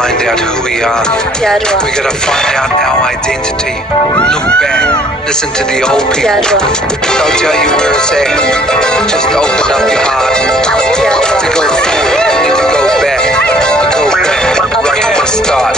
find out who we are. We gotta find out our identity. Look back, listen to the old people. They'll tell you where it's at. Just open up your heart. To go forward, you need to go back. Go back, right from the start.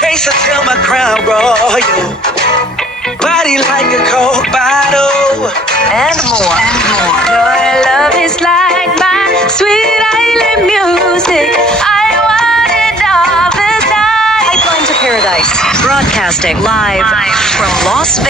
Chase until my crown royal, body like a coke bottle, and more. Your love is like my sweet island music. I want it all the time. Pipeline to Paradise, broadcasting live from Las Vegas.